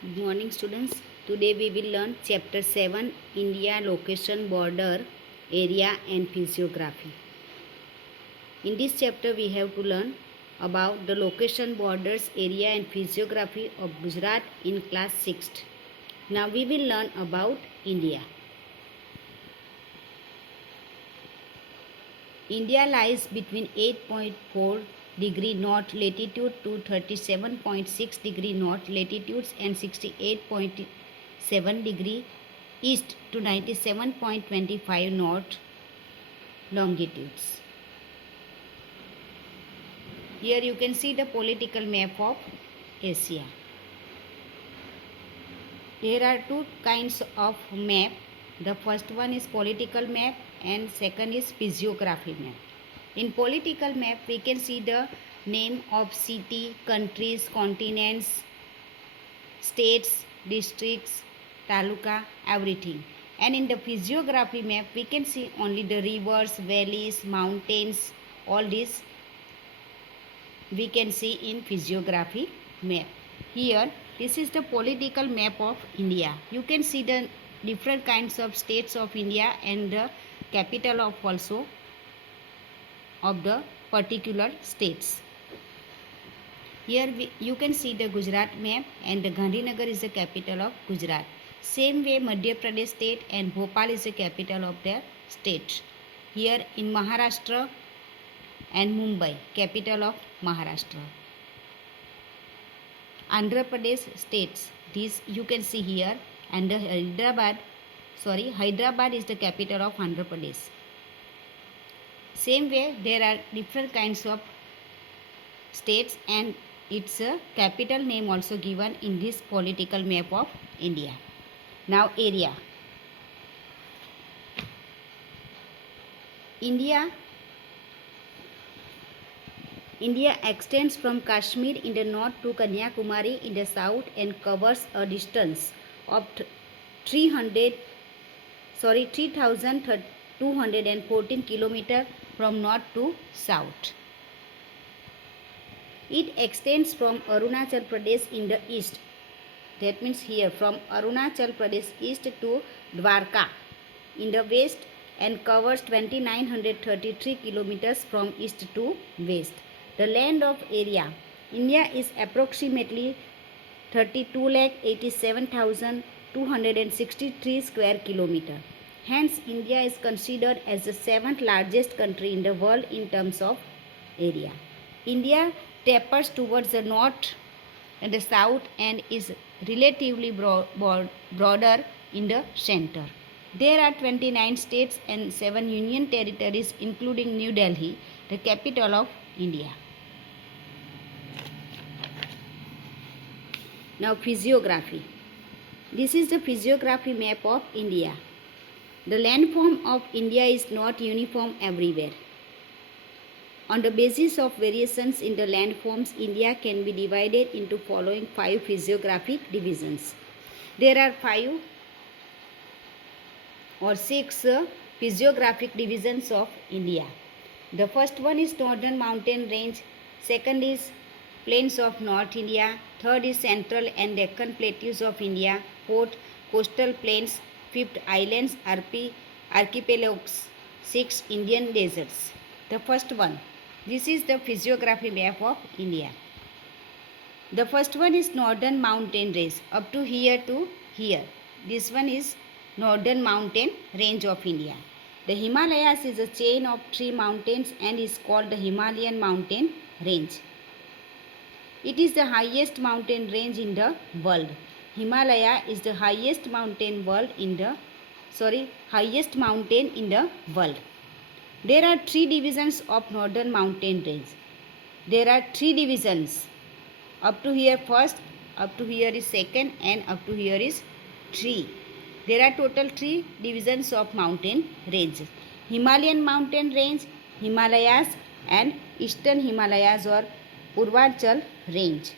Good morning students. Today we will learn chapter 7 India location border area and physiography. In this chapter we have to learn about the location borders area and physiography of Gujarat in class 6th. Now we will learn about India. India lies between 8.4 degree north latitude to 37.6 degree north latitudes and 68.7 degree east to 97.25 north longitudes. Here you can see the political map of Asia. There are two kinds of map. The first one is political map and second is physiography map. In political map we can see the name of city, countries, continents, states, districts, taluka, everything. And in the physiography map we can see only the rivers, valleys, mountains, all these we can see in physiography map. Here this is the political map of India. You can see the different kinds of states of India and the capital of also of the particular states. Here you can see the Gujarat map and the Gandhinagar is the capital of Gujarat. Same way Madhya Pradesh state and Bhopal is the capital of their state. Here in Maharashtra and Mumbai, capital of Maharashtra. Andhra Pradesh states, this you can see here, and Hyderabad is the capital of Andhra Pradesh. Same way there are different kinds of states and its capital name also given in this political map of India. Now area. India extends from Kashmir in the north to Kanyakumari in the south and covers a distance of 3,214 km from north to south. It extends from Arunachal Pradesh in the east. That means here from Arunachal Pradesh east to Dwarka in the west and covers 2,933 km from east to west. The land of area. India is approximately 32,87,263 square kilometer. Hence, India is considered as the 7th largest country in the world in terms of area. India tapers towards the north and the south and is relatively broader in the center. There are 29 states and 7 union territories including New Delhi, the capital of India. Now physiography. This is the physiography map of India. The landform of India is not uniform everywhere. On the basis of variations in the landforms, India can be divided into following 5 physiographic divisions. There are 5 or 6 physiographic divisions of India. The first one is Northern Mountain Range, second is Plains of North India, third is Central and Deccan Plateaus of India, fourth Coastal Plains, fifth Islands, Archipelagos, sixth Indian Deserts. The first one, this is the physiography map of India. The first one is Northern Mountain Range, up to here to here. This one is Northern Mountain Range of India. The Himalayas is a chain of 3 mountains and is called the Himalayan Mountain Range. It is the highest mountain range in the world. Himalaya is the highest mountain in the world. There are 3 divisions of Northern Mountain Range. There are 3 divisions. Up to here first, up to here is second and up to here is 3. There are total 3 divisions of mountain range. Himalayan Mountain Range, Himalayas and Eastern Himalayas or Purvanchal Range.